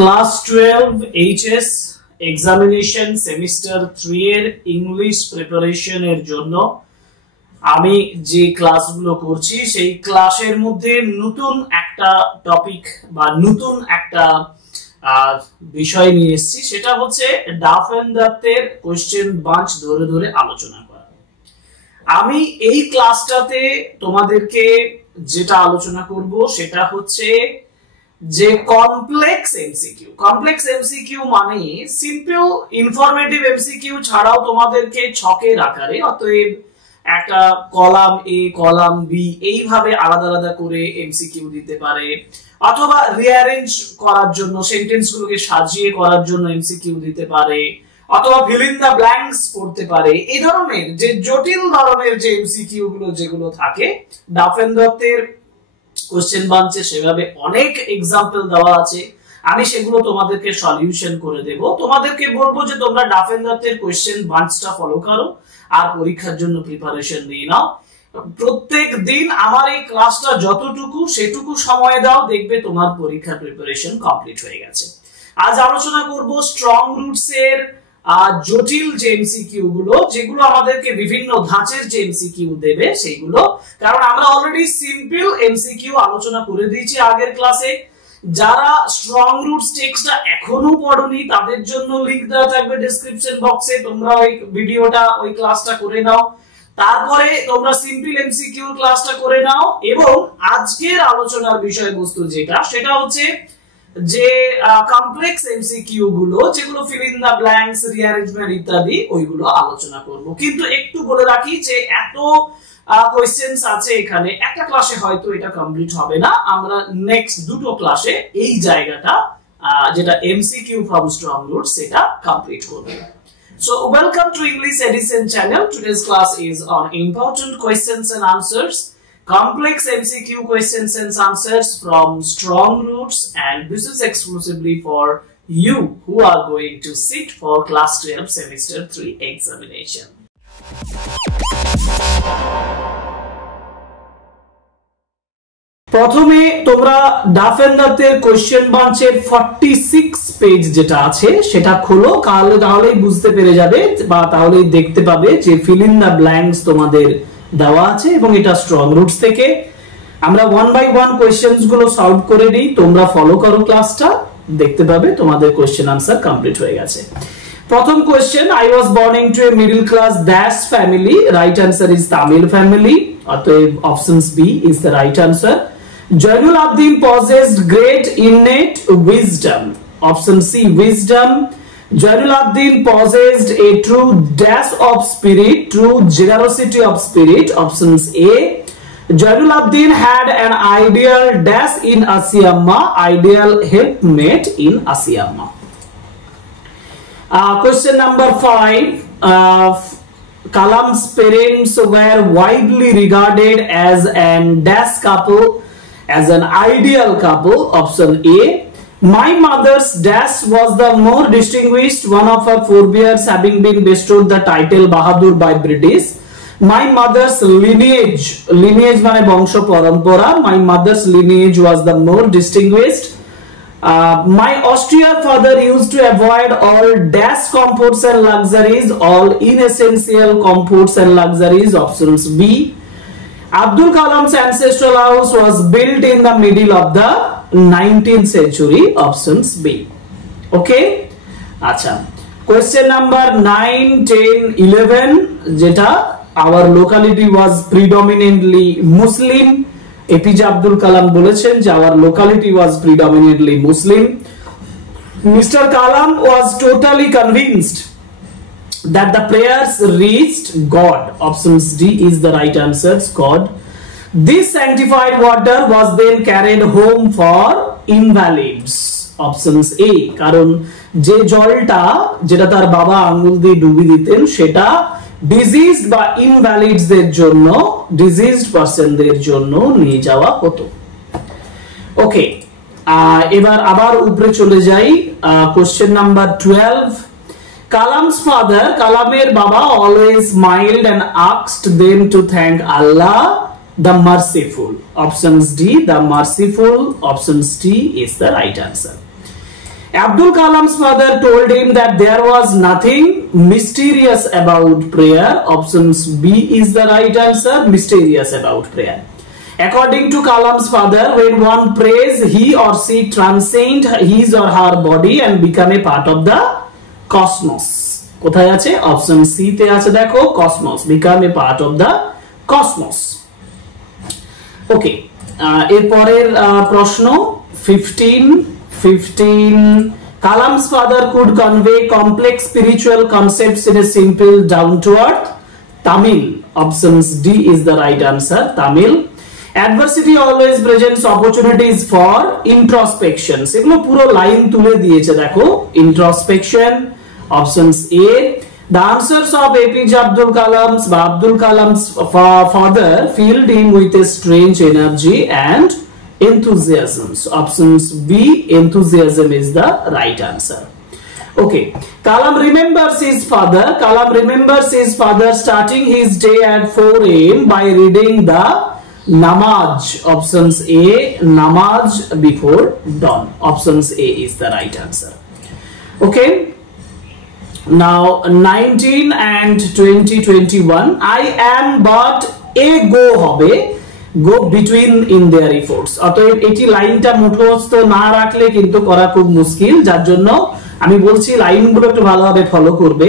Class 12 HS examination semester 3 এর English preparation এর জন্য আমি যে ক্লাসগুলো করছি সেই ক্লাসের মধ্যে নতুন একটা টপিক বা নতুন একটা বিষয় নিয়ে এসেছি, সেটা হচ্ছে ডাফ এন্ড ডাফের কোশ্চেন বাঞ্চ ধরে ধরে আলোচনা করা। আমি এই ক্লাসটাতে তোমাদেরকে যেটা আলোচনা করব সেটা হচ্ছে যে কমপ্লেক্স এমসিকিউ। কমপ্লেক্স এমসিকিউ মানে সিম্পল ইনফরমেটিভ এমসিকিউ ছাড়াও তোমাদেরকে ছকের আকারে, অতএব একটা কলাম এ কলাম বি এইভাবে আলাদা আলাদা করে এমসিকিউ দিতে পারে, অথবা রিঅ্যারেঞ্জ করার জন্য সেন্টেন্সগুলোকে সাজিয়ে করার জন্য এমসিকিউ দিতে পারে, অথবা ফিল ইন দা ব্ল্যাঙ্কস করতে পারে। এই ধরনের যে জটিল ধরনের যে এমসিকিউ গুলো যেগুলো থাকে ডাফ এন্ড ডাফের কোশ্চেন বাঞ্চে সেভাবে অনেক এক্সাম্পল দেওয়া আছে। আমি সেগুলো তোমাদেরকে সলিউশন করে দেব। তোমাদেরকে বলবো যে তোমরা ডাফ এন্ড ডাফের কোশ্চেন বাঞ্চটা ফলো করো আর পরীক্ষার জন্য প্রিপারেশন নিয়ে নাও। প্রত্যেক দিন আমার এই ক্লাসটা যতটুকু সেটুকু সময় দাও, দেখবে তোমার পরীক্ষার প্রিপারেশন কমপ্লিট হয়ে গেছে। আজ আলোচনা করব স্ট্রং রুটস এর জটিল যে এমসিকিউ গুলো, যেগুলো আমাদেরকে বিভিন্ন ধাঁচের যে এমসিকিউ দেবে সেইগুলো। কারণ আমরা অলরেডি সিম্পল এমসিকিউ আলোচনা করে দিয়েছি আগের ক্লাসে। যারা স্ট্রং রুটস টেক্সটটা এখনো পড়োনি তাদের জন্য লিংক দেওয়া থাকবে ডেসক্রিপশন বক্সে, তোমরা ওই ভিডিওটা ওই ক্লাসটা করে নাও, তারপরে তোমরা সিম্পল এমসিকিউ ক্লাসটা করে নাও। এবং আজকের আলোচনার বিষয়বস্তু যেটা, সেটা হচ্ছে যে কমপ্লেক্স এমসিকিউ গুলো, যেগুলো fill in the blanks, rearrangement ইত্যাদি, ওইগুলো আলোচনা করব। কিন্তু একটু বলে রাখি যে এত কোশ্চেনস আছে এখানে, একটা ক্লাসে হয়তো এটা কমপ্লিট হবে না। আমরা নেক্সট দুটো ক্লাসে এই জায়গাটা যেটা এমসিকিউ ফ্রম স্ট্রং রুটস সেটা কমপ্লিট করব। So welcome to English Edison channel. Today's class is on important questions and answers, complex MCQ questions and answers from strong roots, and this is exclusively for you who are going to sit for class 12 semester 3 examination. প্রথমে তোমরা Duff and ডাফের question বাঞ্চের 46 page যেটা আছে সেটা খোলো, তাহলেই বুঝতে পেরে যাবে বা তাহলেই দেখতে পাবে যে ফিল ইন দা ব্ল্যাঙ্কস তোমাদের দেওয়া আছে এবং এটা স্ট্রং রুটস থেকে। আমরা ওয়ান বাই ওয়ান কোশ্চেনস গুলো সলভ করে দিই, তোমরা ফলো করো ক্লাসটা, দেখতে পাবে তোমাদের কোশ্চেন আনসার কমপ্লিট হয়ে গেছে। প্রথম question, I was born into a middle class dash family, right answer is Tamil family, অতএব options B is the right answer. Jainul Abidin possessed great innate wisdom. Option C, wisdom. Jainul Abidin possessed a true dash of spirit, true generosity of spirit. Options A. Jainul Abidin had an ideal dash in Asiyamma, ideal helpmate in Asiyamma. Question number 5. Kalam's parents were widely regarded as an dash couple, as an ideal couple. Option A. My mother's dash was the more distinguished, one of her forebears having been bestowed the title Bahadur by British. My mother's lineage mane bongsho parampara, my mother's lineage was the more distinguished. My austere father used to avoid all dash comforts and luxuries, all inessential comforts and luxuries. Options B. Abdul Kalam's ancestral house was built in the middle of the 19th century. Options B. Okay? Acha. Question number 9, 10, 11 jeta our locality was predominantly Muslim. APJ Abdul Kalam bolechen je our locality was predominantly Muslim. Mr. Kalam was totally convinced that the prayers reached God. Options D is the right answer, God. This sanctified water was then carried home for invalids. Options A. কারণ যে জলটা যেটা তার বাবা আঙ্গুল দিয়ে ডুবি দিতেন সেটা ডিজিজড বা ইনভ্যালিডস দের জন্য, ডিজিজড পারসনদের জন্য নিয়ে যাওয়া হতো। ওকে, এবার আবার উপরে চলে যাই। Question number 12. Kalam's father, Kalamer Baba, always smiled and asked them to thank Allah, the merciful. Options D, the merciful. Options D is the right answer. Abdul Kalam's father told him that there was nothing mysterious about prayer. Options B is the right answer. Mysterious about prayer. According to Kalam's father, when one prays, he or she transcends his or her body and become a part of the cosmos. কোথায় আছে? Option C তে আছে, দেখো, cosmos, become a part of the cosmos. ওকে, এর পরের প্রশ্ন 15. Kalam's father could convey complex spiritual concepts in a simple down to earth. Tamil. Options D is the right answer. Tamil. Adversity always presents opportunities for introspection. সেগুলো পুরো line তুলে দিয়েছে, দেখো, introspection. Options A. The answers of APJ Abdul Kalam's father filled him with a strange energy and enthusiasm. So options B, enthusiasm, is the right answer. Okay, Kalam remembers his father starting his day at 4 a.m. by reading the namaz. Options A, namaz before dawn. Options A is the right answer. Okay, now 19 and 2021. I am but a go hobe, go between in their efforts. অতএব এটি লাইনটা মুখস্থ না রাখলে কিন্তু করা খুব মুশকিল, যার জন্য আমি বলছি লাইনগুলো একটু ভালোভাবে ফলো করবে।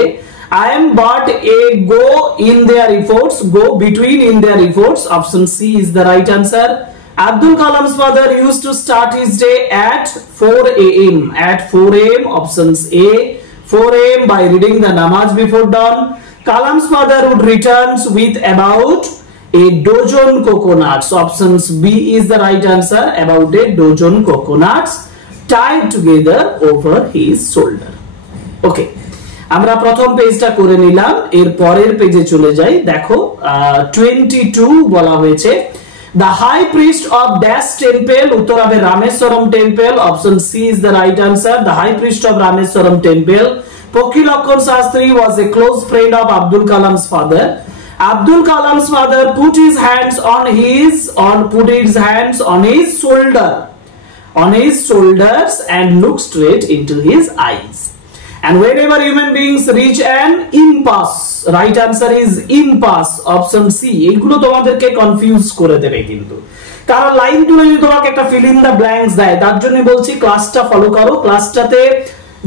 I am but a go in their efforts, go between in their efforts. Option C is the right answer. Abdul Kalam's father used to start his day at 4 a.m. At 4 a.m. Options A, 4 a.m. by reading the namaz before dawn. Kalam's father would return with about a dozen coconuts. Options B is the right answer. About a dozen coconuts tied together over his shoulder. Okay, আমরা প্রথম পেজটা করে নিলাম, এর পরের পেজে চলে যাই। দেখো 22 বলা হয়েছে, the high priest of dash temple, উত্তর হবে Rameswaram temple. Option C is the right answer. The high priest of Rameswaram temple, Pokhi Lakhon Shastri, was a close friend of Abdul Kalam's father. Abdul Kalam's father put his hands on his shoulders and looked straight into his eyes. And whenever human beings reach an impasse, right answer is impasse. Option C. এগুলো তোমাদেরকে confuse করে দেবে কিন্তু, কারণ লাইনগুলো যদি তোমাকে একটা ফিল ইন দ্য ব্ল্যাঙ্কস দেয়, তার জন্য বলছি ক্লাসটা ফলো করো। ক্লাসটাতে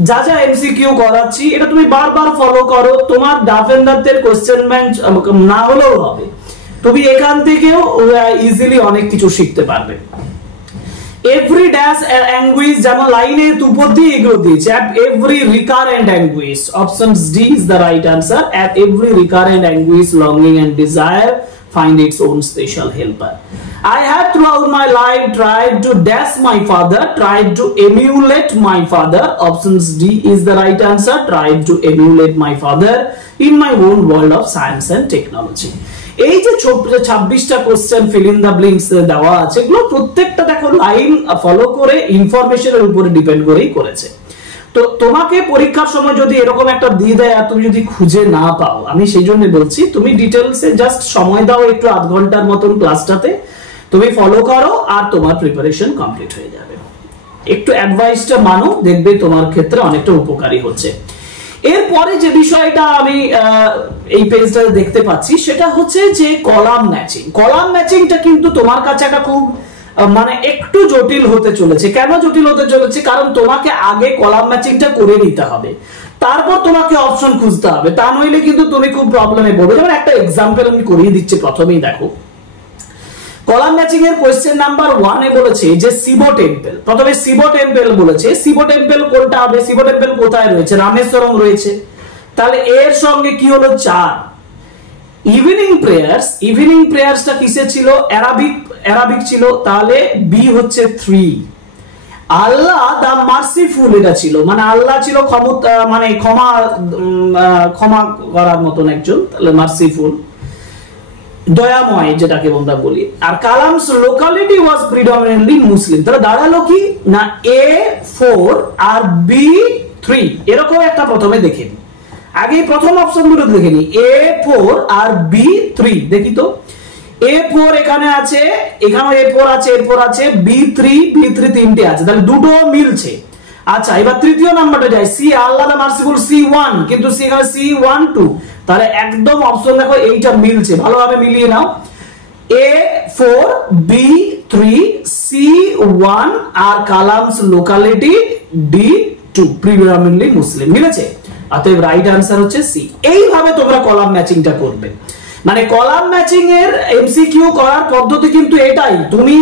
যা যা এমসিকিউ করাচ্ছি এটা তুমি বারবার ফলো করো, তোমার ডাফেন্ডারদের কোশ্চেন ব্যাংক না হলেও হবে, তুমি এখান থেকেও ইজিলি অনেক কিছু শিখতে পারবে। Every dash anguish, যেমন লাইনের উপর দিয়ে এগুলো দিয়েছে, at every recurrent anguish. Options D is the right answer. At every recurrent anguish, longing and desire find its own special helper. I have throughout my life tried to dash my father, tried to emulate my father. Options D is the right answer. Tried to emulate my father in my own world of science and technology. এই যে 26টা question fill in the blanks দেওয়া আছে, এগুলো প্রত্যেকটা দেখো line follow করে ইনফরমেশনের উপরে ডিপেন্ড করেই করেছে। তো তোমাকে পরীক্ষার সময় যদি এরকম একটা দিয়ে দেয় আর তুমি যদি খুঁজে না পাও, আমি সেই জন্য বলছি তুমি ডিটেলসে জাস্ট সময় দাও একটু, আধ ঘন্টার মতন ক্লাসটাতে তুমি ফলো করো আর তোমার প্রিপারেশন কমপ্লিট হয়ে যাবে। একটু অ্যাডভাইসটা মানো, দেখবে তোমার ক্ষেত্রে অনেকটা উপকারী হচ্ছে। এরপরে যে বিষয়টা আমি এই পেজটাতে দেখতে পাচ্ছি সেটা হচ্ছে যে কলাম ম্যাচিং। কলাম ম্যাচিংটা কিন্তু তোমার কাছে একটা খুব মানে একটু জটিল হতে চলেছে। কেন জটিল হতে চলেছে? কারণ তোমাকে আগে কলাম ম্যাচিংটা করে নিতে হবে, তারপর তোমাকে অপশন খুঁজতে হবে, তা নইলে কিন্তু তুমি খুব প্রবলেমে পড়বে। যেমন একটা এক্সাম্পল আমি করিয়ে দিচ্ছি, প্রথমেই দেখো কলাম ম্যাচিং এর কোশ্চেন নাম্বার 1 এ বলেছে যে শিব টেম্পল, প্রথমে শিব টেম্পল বলেছে। শিব টেম্পল কোনটা হবে? শিব টেম্পল কোথায় রয়েছে? রামেশ্বরম রয়েছে, তাহলে এর সঙ্গে কি হলো 4। ইভিনিং প্রেয়ার্সটা কিসে ছিল? অ্যারাবিক ছিল, তাহলে বি হচ্ছে 3। আল্লাহ দা মার্সিফুল এটা ছিল, মানে আল্লাহ ছিল মানে ক্ষমা করার মতন একজন, তাহলে মার্সিফুল, দয়াময় যেটাকে আমরা বলি। আর Kalam's locality was predominantly Muslim, তাহলে দাঁড়ালো কি না A4 আর B3, এরকম একটা প্রথমে দেখে নি, আগে প্রথম অপশন গুলো দেখে নি, A4 আর B3 দেখি তো। A4 এখানে আছে, এখানে A4 আছে, এরপর আছে B3 তিনটে আছে, তাহলে দুটো মিলছে। আচ্ছা এবার তৃতীয় নাম্বারটা যাই, C Allah the merciful C1, কিন্তু সি এখানে C12, তাহলে একদম অপশন দেখো এইটা মিলছে, ভালোভাবে মিলিয়ে নাও। A4 B3 C1 আর Kalam's locality D2 predominantly Muslim, মিলেছে? অতএব রাইট আনসার হচ্ছে সি। এইভাবে তোমরা কলাম ম্যাচিংটা করবে, মানে কলাম ম্যাচিং এর এমসিকিউ করার পদ্ধতি কিন্তু এটাই। তুমি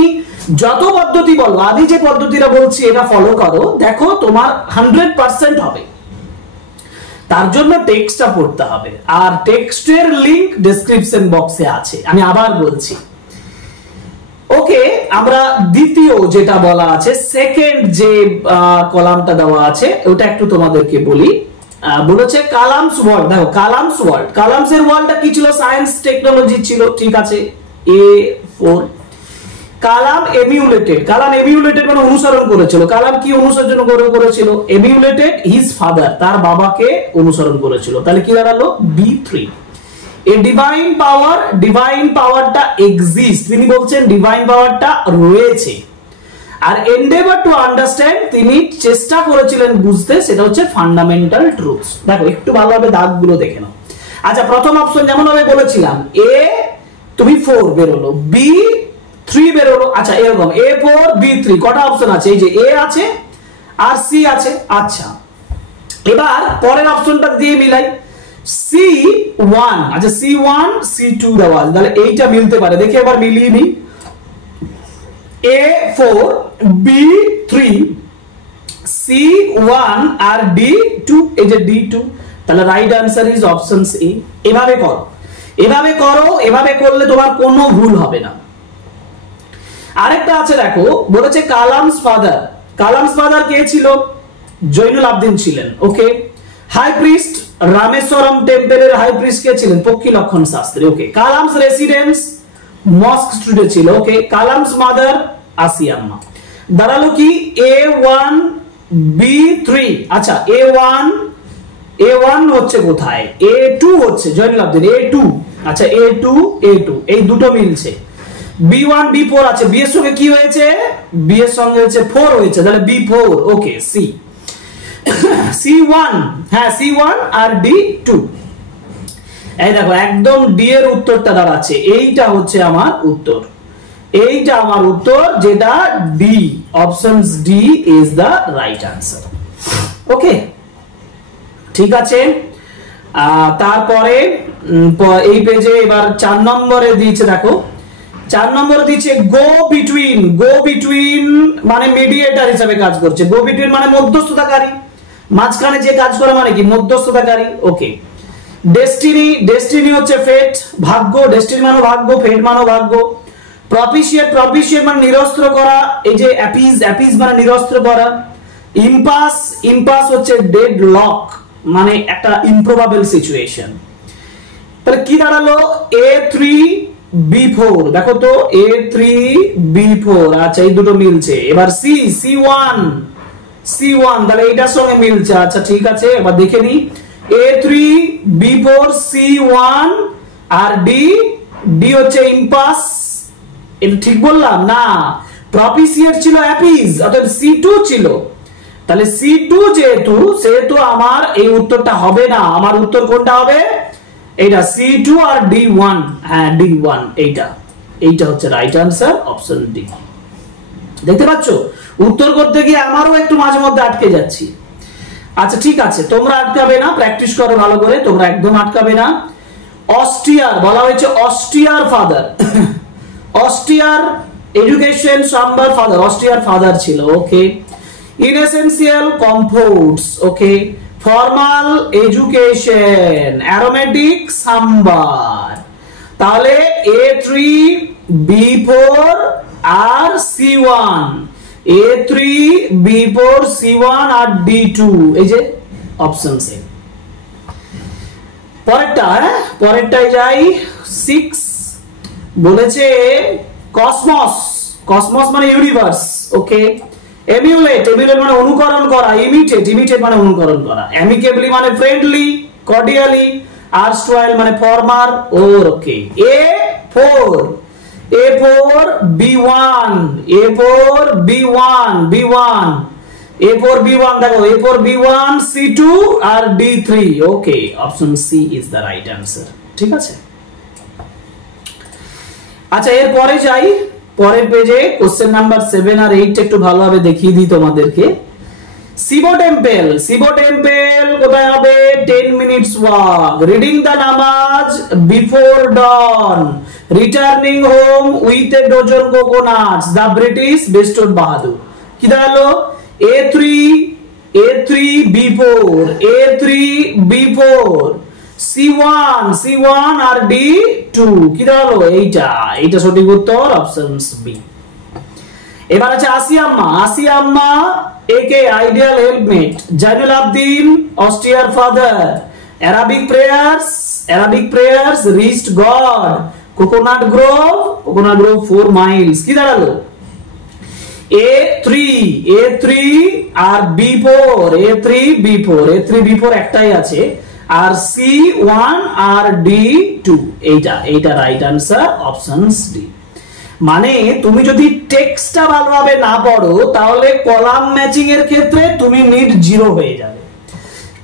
যত পদ্ধতি বলো, আমি যে পদ্ধতিটা বলছি এটা ফলো করো, দেখো তোমার 100% হবে। তার জন্য টেক্সটটা পড়তে হবে, আর টেক্সটের লিংক ডেসক্রিপশন বক্সে আছে, আমি আবার বলছি। ওকে, আমরা দ্বিতীয় যেটা বলা আছে, সেকেন্ড যে কলামটা দেওয়া আছে ওটা একটু তোমাদেরকে বলি। বলেছে কালামস ওয়ার্ল্ড, দেখো কালামস ওয়ার্ল্ড, কালামস এর ওয়ার্ল্ডটা কি ছিল? সায়েন্স টেকনোলজি ছিল, ঠিক আছে A4। কালাম এমিউলেটেড, কালাম এমিউলেটেড মানে অনুসরণ করেছিল। কালাম কি অনুসরণ করেছিল? এমিউলেটেড হিজ ফাদার, তার বাবাকে অনুসরণ করেছিল, তাহলে কি দাঁড়ালো? B3। A divine power, divine পাওয়ারটা এক্সিস্ট, তিনি বলছেন ডিভাইন পাওয়ারটা রয়েছে। আর এন্ডেভার টু আন্ডারস্ট্যান্ড, তিনি চেষ্টা করেছিলেন বুঝতে, সেটা হচ্ছে ফান্ডামেন্টাল ট্রুথস। দেখো একটু ভালোভাবে দাগগুলো দেখে নাও। আচ্ছা প্রথম অপশন যেমন ভাবে বলেছিলাম, এ তুমি 4 বেরোলো, বি 3 বেরোলো। আচ্ছা এরকম A4 B3 কটা অপশন আছে? এই যে এ আছে আর সি আছে। আচ্ছা এবার পরের অপশনটা দিয়ে মিলাই, C1, আচ্ছা C1 C2 দেওয়া আছে, তাহলে এইটা মিলতে পারে, দেখে এবার মিলিয়ে নি। A4 B3 C1 আর D2, এই যে D2, তাহলে right answer is option C. এভাবে করো, এভাবে করো, এভাবে করলে তোমার কোনো ভুল হবে না। আরেকটা আছে দেখো, বলেছে কালামস ফাদার, কালামস ফাদার কে ছিল? জৈনুল আবদিন ছিলেন। ওকে, হাই প্রিস্ট, রামেশ্বরম টেম্পলের হাই প্রিস্ট কে ছিলেন? Pakshi Lakshmana Shastri. Okay, Kalam's residence mosque স্ট্রিটে ছিল। Okay, Kalam's mother Ashiamma. দাঁড়ালো কি? A1 B3। আচ্ছা A1 হচ্ছে কোথায়? A2 হচ্ছে জয়নুল আবদিন, A2। আচ্ছা A2 এই দুটো মিলছে। B1 B4 আছে, বি এর সঙ্গে কি হয়েছে? বি এর সঙ্গে হচ্ছে 4 হয়েছে, তাহলে B4। ওকে, সি C1, হ্যাঁ C1 আর D2। এই দেখো একদম ডি এর উত্তরটা দাঁড়াচ্ছে, এইটা হচ্ছে আমার উত্তর, এইটা আমার উত্তর, যেটা D, options D is the right answer. Okay, ঠিক আছে। তারপরে এই পেজে এবার 4 নম্বরে দিয়েছে, দেখো 4 নম্বরে দিয়েছে গো বিটুইন। গো বিটুইন মানে মিডিয়েটর হিসেবে কাজ করছে, গো বিটুইন মানে মধ্যস্থতাকারী, মাঝখানে যে কাজ করে মানে কি? মধ্যস্থতাকারী। ওকে, ডেস্টিনি, ডেস্টিনি হচ্ছে ফেট, ভাগ্য, ডেস্টিনি মানে ভাগ্য, ফেট মানে ভাগ্য। প্রপিশিয়েট, প্রপিশিয়েট মানে নিরস্ত্র করা, এই যে অ্যাপিজ, অ্যাপিজ মানে নিরস্ত্র করা। ইম্পাস, ইম্পাস হচ্ছে ডেড লক, মানে একটা ইমপ্রবাবল সিচুয়েশন। তাহলে কি দাঁড়ালো? A3 B4, দেখো তো A3 B4, আচ্ছা এই দুটো মিলছে। এবার C1, তাহলে এইটার সঙ্গে মিলছে। আচ্ছা ঠিক আছে, এবার দেখে নি, A3 B4 C1 আর D হচ্ছে ইম্পাস। এটা ঠিক বললাম না? প্রপিশিয়েট ছিল অ্যাপিজ, অর্থাৎ C2 ছিল, তাহলে C2 যেহেতু, সেহেতু আমার এই উত্তরটা হবে না। আমার উত্তর কোনটা হবে? এইটা C2 আর D1, হ্যাঁ D1, এইটা হচ্ছে রাইট আনসার, অপশন ডি। দেখতে পাচ্ছ, উত্তর করতে গিয়ে আমারও একটু মাঝে মধ্যে আটকে যাচ্ছি। আচ্ছা ঠিক আছে, তোমরা আটকাবে না, প্র্যাকটিস করো ভালো করে, তোমরা একদম আটকাবে না। অস্ট্রিয়ার বলা হয়েছে, অস্ট্রিয়ার ফাদার, অস্ট্রিয়ার এডুকেশন সাম্বার ফাদার, অস্ট্রিয়ার ফাদার ছিল। ওকে, ইনএসেনশিয়াল কম্পাউন্ডস, ওকে, ফর্মাল এডুকেশন, অ্যারোমেটিক সাম্বার। তাহলে A3 B4 আর C1, A3 B4 C1 আর D2, এই যে অপশন সি। পরেরটায় যাই, 6 বলেছে কসমস, কসমস মানে ইউনিভার্স। ওকে, এমিউলেট, এমিউলেট মানে অনুকরণ করা, ইমিটেট, ইমিটেট মানে অনুকরণ করা, অ্যামিকেবলি মানে ফ্রেন্ডলি, কর্ডিয়ালি, আরস্টওয়াইল মানে ফর্মার। ওকে, A4 B1, A4 B1, A4B1 দেখো A4B1 C2 আর D3 okay option C is the right answer ঠিক আছে আচ্ছা এর পরে যাই পরের পেজে কোশ্চেন নাম্বার 7 আর 8 একটু ভালোভাবে দেখিয়ে দিই তোমাদেরকে শিব টেম্পল কোথায় হবে 10 minutes walk reading the namaz before dawn returning home with a dozen coconuts the British bested Bahadur কি দাঁড়ালো A3B4 C1 আর D2 কি দাঁড়ালো এইটা সঠিক উত্তর অপশন বি এবার আছে আসিয়াম্মা একে আইডিয়াল হেল্পমেট জাইনুল আবদিন অস্ট্রিয়ার father Arabic prayers reached God coconut grove 4 miles কি দাঁড়ালো A3 আর B4 একটাই আছে আর C1 আর D2 এইটা রাইট আনসার অপশন ডি মানে তুমি যদি টেক্সটটা ভালোভাবে না পড়ো তাহলে কলাম ম্যাচিং এর ক্ষেত্রে তুমি মিড 0 হয়ে যাবে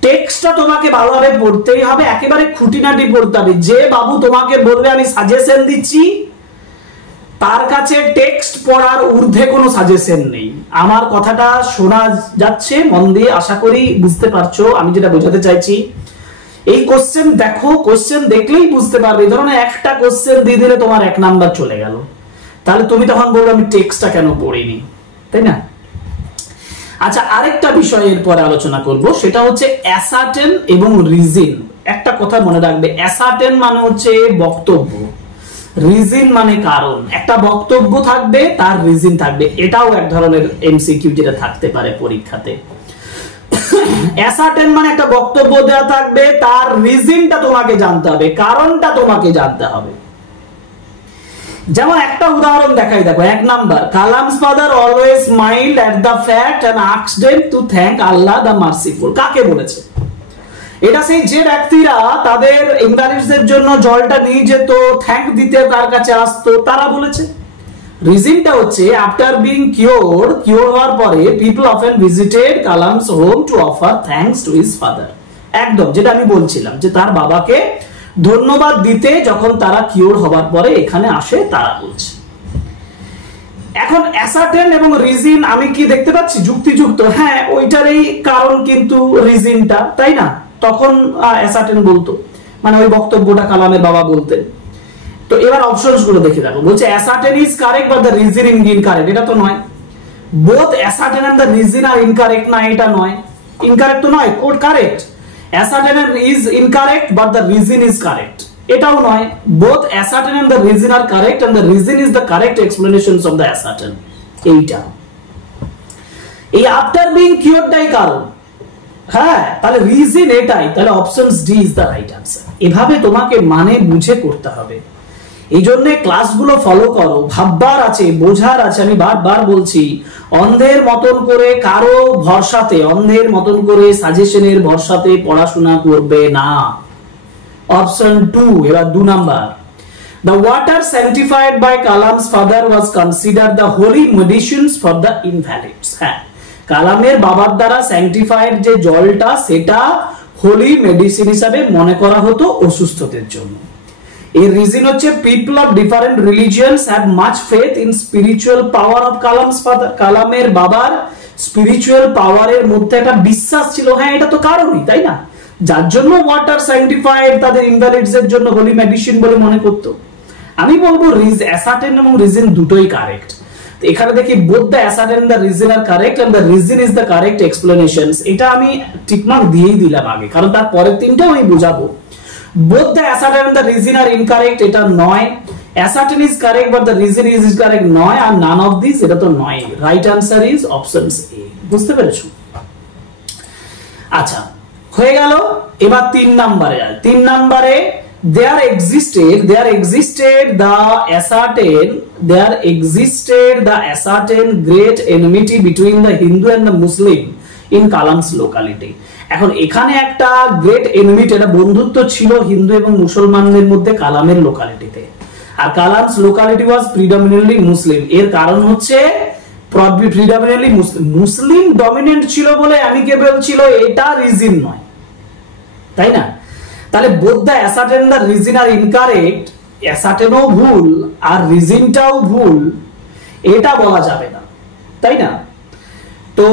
টেক্সটটা তোমাকে ভালোভাবে পড়তেই হবে একেবারে খুঁটিনাটি পড়তে হবে যে বাবু তোমাকে বলবে আমি সাজেশন দিচ্ছি তার কাছে টেক্সট পড়ার ঊর্ধ্বে কোনো সাজেশন নেই আমার কথাটা শোনা যাচ্ছে মন দিয়ে আশা করি বুঝতে পারছো আমি যেটা বোঝাতে চাইছি এই কোশ্চেন দেখো কোশ্চেন দেখলেই বুঝতে পারবে এই ধরনের একটা কোশ্চেন দিয়ে দিলে তোমার 1 নাম্বার চলে গেল তাহলে তুমি তখন বলবে আমি টেক্সটটা কেন পড়িনি তাই না আচ্ছা আরেকটা বিষয়ের পরে আলোচনা করব সেটা হচ্ছে অ্যাসার্টেন এবং রিজন একটা কথা মনে রাখবে অ্যাসার্টেন মানে হচ্ছে বক্তব্য রিজন মানে কারণ একটা বক্তব্য থাকবে তার রিজন থাকবে এটাও এক ধরনের এমসিকিউ যেটা থাকতে পারে পরীক্ষাতে অ্যাসার্টেন মানে একটা বক্তব্য দেওয়া থাকবে তার রিজনটা তোমাকে জানতে হবে কারণটা তোমাকে জানতে হবে যেমন একটা উদাহরণ দেখাই দেখো 1 number Kalam's father always smiled at the fact and asked them to thank Allah the merciful কাকে বলেছে এটা সেই যে ব্যক্তিরা তাদের ইনভ্যালিডদের জন্য জলটা নিয়ে যেত থ্যাঙ্ক দিতে তার কাছে আসতো তারা বলেছে রিজনটা হচ্ছে আফটার বিং কিওর হওয়ার পরে people often visited Kalam's home to offer thanks to his father একদম যেটা আমি বলছিলাম যে তার বাবাকে ধন্যবাদ দিতে যখন তারা কিওর হবার পরে এখানে আসে তারা বলছে এখন অ্যাসার্টেন এবং রিজন আমি কি দেখতে পাচ্ছি যুক্তিযুক্ত হ্যাঁ ওইটারই কারণ কিন্তু রিজনটা তাই না তখন অ্যাসার্টেন বলতো মানে ওই বক্তব্যটা কালামের বাবা বলতেন তো এবার অপশনস গুলো দেখে দেখো বলছে assertion is correct but the reason is incorrect এটা তো নয় both assertion and the reason are incorrect না এটা নয় ইনকারেক্ট তো নয় কোড correct ascertain is incorrect but the reason is correct এটাও নয় both ascertain and the reason are correct and the reason is the correct explanations of the ascertain এইটা এই after being cured টাই কারণ হ্যাঁ তাহলে reason এটাই তাহলে option D is the right answer এভাবে তোমাকে মানে বুঝে করতে হবে এইজন্য ক্লাসগুলো ফলো করো ভাববার আছে বোঝার আছে আমি বারবার বলছি অন্ধের মতন করে কারো ভরসাতে অন্ধের মতন করে সাজেশনের ভরসাতে পড়াশোনা করবে না অপশন 2 এবার 2 number the water sanctified by Kalam's father was considered the holy medicines for the invalids হ্যাঁ কালামের বাবার দ্বারা স্যাংটিফাইড যে জলটা সেটা হোলি মেডিসিন হিসেবে মনে করা হতো অসুস্থদের জন্য এর রিজন হচ্ছে people of different religions have much faith in spiritual power of Kalam's father কালামের বাবার স্পিরিচুয়াল পাওয়ারের মধ্যে একটা বিশ্বাস ছিল হ্যাঁ এটা তো কারণই তাই না যার জন্য ওয়াটার স্যাংটিফাইড তাদের ইনভ্যালিডস এর জন্য হোলি মেডিসিন বলে মনে করতো আমি বলবো অ্যাসার্টেন এবং রিজন দুটোই কারেক্ট তো এখানে দেখি both the assertion and the reason are correct and the reason is the correct explanations এটা আমি টিকমার্ক দিয়েই দিলাম আগে কারণ তার পরের তিনটাও আমি বুঝাবো both the ascertain and the reason are incorrect এটা নয় ascertain is correct but the reason is correct নয় আর none of these এটা তো নয় right answer is options a বুঝতে পেরেছো আচ্ছা হয়ে গেল এবার 3 নম্বরে there existed the ascertain great enmity between the Hindu and the Muslim in Kalam's locality এখন এখানে একটা গ্রেট এনিমিটি এটা বন্ধুত্ব ছিল হিন্দু এবং মুসলমানদের মধ্যে কালামের লোকালিটিতে আর Kalam's locality was predominantly Muslim এর কারণ হচ্ছে প্রিডমিনেন্টলি মুসলিম ডমিনেন্ট ছিল বলে অ্যামিকেবল ছিল, এটা রিজন নয়, তাই না? তাহলে both the assertion the reason are incorrect, অ্যাসার্টেনও ভুল আর রিজনটাও ভুল, এটা বলা যাবে না, তাই না? তো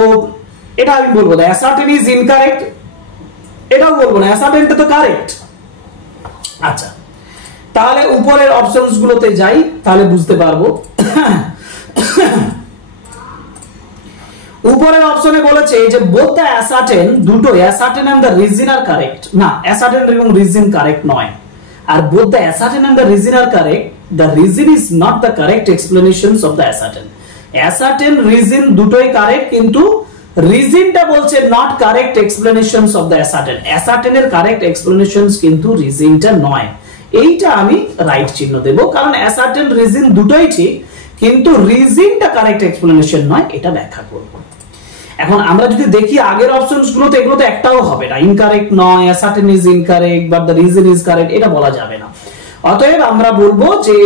এটা আমি বলবো দ্য অ্যাসার্টেন ইজ ইনকারেক্ট, এটাও বলবো না, অ্যাসার্টেনটা তো কারেক্ট। আচ্ছা, তাহলে উপরের অপশনস গুলোতে যাই, তাহলে বুঝতে পারবো। উপরের অপশনে বলেছে যে বোথ দ্য অ্যাসার্টেন, দুটো assertion and the reason are correct, না অ্যাসার্টেন এবং রিজন কারেক্ট নয়। আর both the assertion and the reason are correct, the reason is not the correct explanations of the assertion. Assertion reason দুটোই correct, কিন্তু রিজনটা বলছে not correct explanations of the assertion. অ্যাসার্টেনের correct explanations কিন্তু রিজনটা নয়। এইটা আমি রাইট চিহ্ন দেব, কারণ অ্যাসার্টেন রিজন দুটোই ঠিক, কিন্তু রিজনটা কারেক্ট এক্সপ্লেনেশন নয়, এটা ব্যাখ্যা করব। এখন আমরা যদি দেখি আগের অপশনস গুলোতে, এগুলোতে একটাও হবে না, ইনকারেক্ট নয়, assertion is incorrect but the reason is correct, এটা বলা যাবে না। অতএব আমরা বলবো যে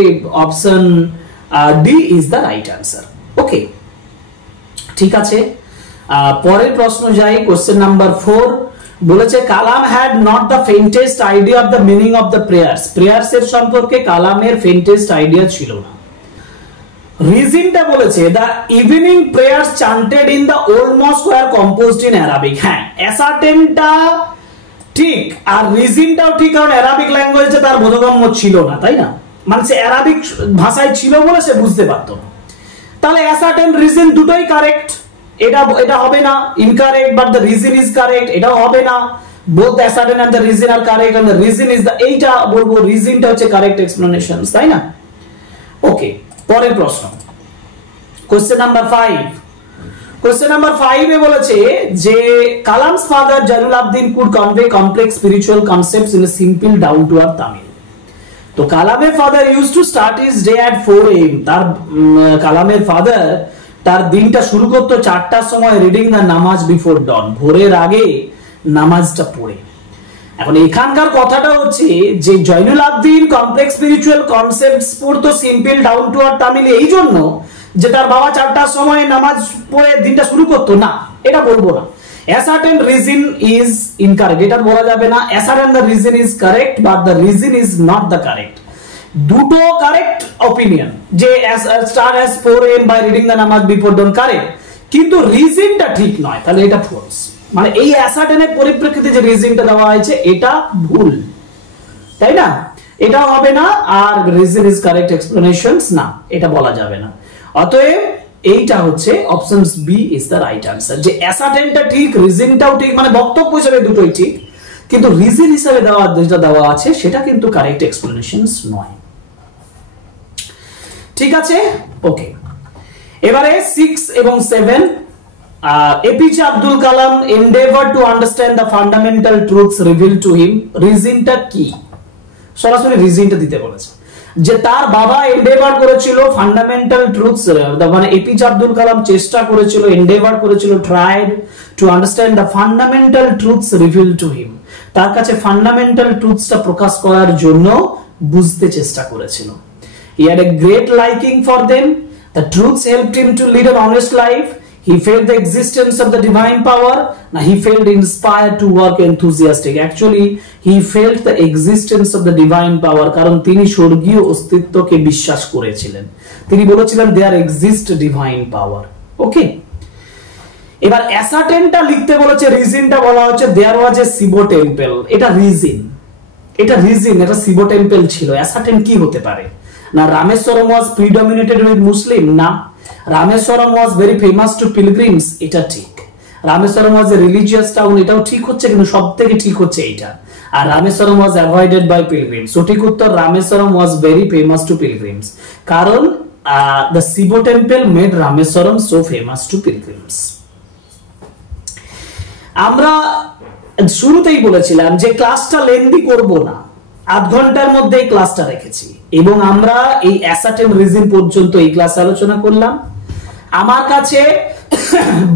option D is the right answer. Okay, ঠিক আছে। পরের প্রশ্ন যাই, কোশ্চেন নাম্বার 4 বলেছে Kalam had not the faintest idea of the meaning of the prayers. Prayers এর সম্পর্কে কালামের ফেন্টেস্ট আইডিয়া ছিল না। রিজনটা বলেছে the evening prayers chanted in the old mosque were composed in Arabic. হ্যাঁ, অ্যাসার্টেনটা ঠিক আর রিজনটাও ঠিক, কারণ অ্যারাবিক ল্যাঙ্গুয়েজে তার বোধগম্য ছিল না, তাই না? মানে সে অ্যারাবিক ভাষায় ছিল বলে সে বুঝতে পারতো না। তাহলে অ্যাসার্টেন রিজন দুটোই কারেক্ট, এটা হবে না। Incorrect but the reason is correct, এটাও হবে না। Both the assertion and the reason are correct and the reason is the, এইটা বলবো রিজনটা হচ্ছে কারেক্ট এক্সপ্লেনেশন, তাই না? ওকে, পরের প্রশ্ন, কোশ্চেন নাম্বার 5। কোশ্চেন নাম্বার 5 এ বলেছে যে Kalam's father Jainul Abidin could convey complex spiritual concepts in a simple down to earth Tamil. তো কালামের father use to start his day at 4 AM। তার কালামের ফাদার তার দিনটা শুরু করতো 4টার সময়, রিডিং দ্য নামাজ বিফোর ডন, ভোরের আগে নামাজটা পড়ে। এখন এখানকার কথাটা হচ্ছে যে জয়নুল আবদিন কমপ্লেক্স স্পিরিচুয়াল কনসেপ্টস পড়তো simple down to earth Tamil এই জন্য যে তার বাবা 4টার সময় নামাজ পড়ে দিনটা শুরু করতো না, এটা বলবো না। অ্যাসার্টেন রিজন ইজ ইনকারেক্ট, এটা বলা যাবে না। Assertion the reason is correct but the reason is not the correct. দুটো কারেক্ট অপিনিয়ন, যে start as 4 AM by reading the namaz before dawn correct, কিন্তু রিজনটা ঠিক নয়, তাহলে এটা ফলস। মানে এই অ্যাসার্টেনের পরিপ্রেক্ষিতে যে রিজনটা দেওয়া হয়েছে এটা ভুল, তাই না? এটাও হবে না। আর রিজন ইজ কারেক্ট এক্সপ্লেনেশনস, না, এটা বলা যাবে না। অতএব এইটা হচ্ছে option B is the right answer, যে অ্যাসার্টেনটা ঠিক, রিজনটাও ঠিক, মানে বক্তব্য হিসেবে দুটোই ঠিক, কিন্তু রিজন হিসেবে যেটা দেওয়া আছে সেটা কিন্তু কারেক্ট এক্সপ্লেনেশনস নয়। ঠিক আছে, ওকে। এবারে 6 এবং 7, APJ Abdul Kalam endeavour to understand the fundamental truths revealed to him. রিজনটা কি? সরাসরি রিজনটা দিতে বলেছে যে তার বাবা এন্ডেভার করেছিল ফান্ডামেন্টাল ট্রুথস, মানে এপিজে আব্দুল কালাম চেষ্টা করেছিল, এন্ডেভার করেছিল, tried to understand the fundamental truths revealed to হিম। তার কাছে ফান্ডামেন্টাল ট্রুথসটা প্রকাশ করার জন্য বুঝতে চেষ্টা করেছিল। He had a great liking for them. The truths helped him to lead an honest life. He felt the existence of the divine power. Now he felt inspired to work enthusiastic. Actually, he felt the existence of the divine power. কারণ তিনি স্বর্গীয় অস্তিত্বকে বিশ্বাস করেছিলেন। তিনি বলেছিলেন there exists divine power. ওকে, এবার অ্যাসার্টেনটা লিখতে বলেছে, রিজনটা বলা হচ্ছে there was a Shiva temple. এটা রিজন, এটা শিব টেম্পল ছিল। অ্যাসার্টেন কি হতে পারে? না, রামেশ্বরম ওয়াজ প্রিডমিনেটেড উইথ মুসলিম, না। Rameswaram was very famous to pilgrims, এটা ঠিক। Rameswaram was a religious town, এটাও ঠিক হচ্ছে, কিন্তু সবথেকে ঠিক হচ্ছে এইটা। আর Rameswaram was avoided by pilgrims, সঠিক উত্তর Rameswaram was very famous to pilgrims, কারণ the Shiva temple made Rameswaram so famous to pilgrims. আমরা শুরুতেই বলেছিলাম যে ক্লাসটা লেন্দি করব না, আধ ঘন্টার মধ্যে এই ক্লাসটা রেখেছি, এবং আমরা এই অ্যাসার্টেন রিজন পর্যন্ত এই ক্লাস আলোচনা করলাম। আমার কাছে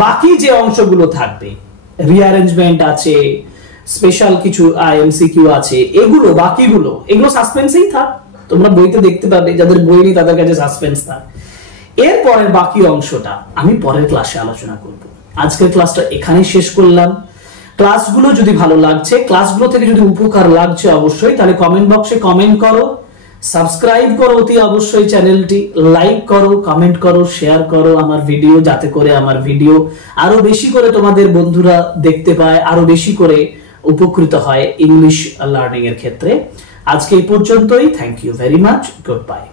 বাকি যে অংশগুলো থাকবে, রিঅ্যারেঞ্জমেন্ট আছে, স্পেশাল কিছু এমসিকিউ আছে, এগুলো বাকিগুলো এগুলো সাসপেন্সেই থাক, তোমরা বইতে দেখতে পাবে, যাদের বই নেই তাদের কাছে সাসপেন্স থাক। এর পরের বাকি অংশটা আমি পরের ক্লাসে আলোচনা করব। আজকের ক্লাসটা এখানেই শেষ করলাম। ক্লাসগুলো যদি ভালো লাগছে, ক্লাসগুলো থেকে যদি উপকার লাগছে অবশ্যই, তাহলে কমেন্ট বক্সে কমেন্ট করো, সাবস্ক্রাইব করো অতি অবশ্যই চ্যানেলটি, লাইক করো, কমেন্ট করো, শেয়ার করো আমার ভিডিও, যাতে করে আমার ভিডিও আরো বেশি করে তোমাদের বন্ধুরা দেখতে পায়, আরো বেশি করে উপকৃত হয় ইংলিশ লার্নিং এর ক্ষেত্রে। আজকে এই পর্যন্তই। Thank you very much. Good by.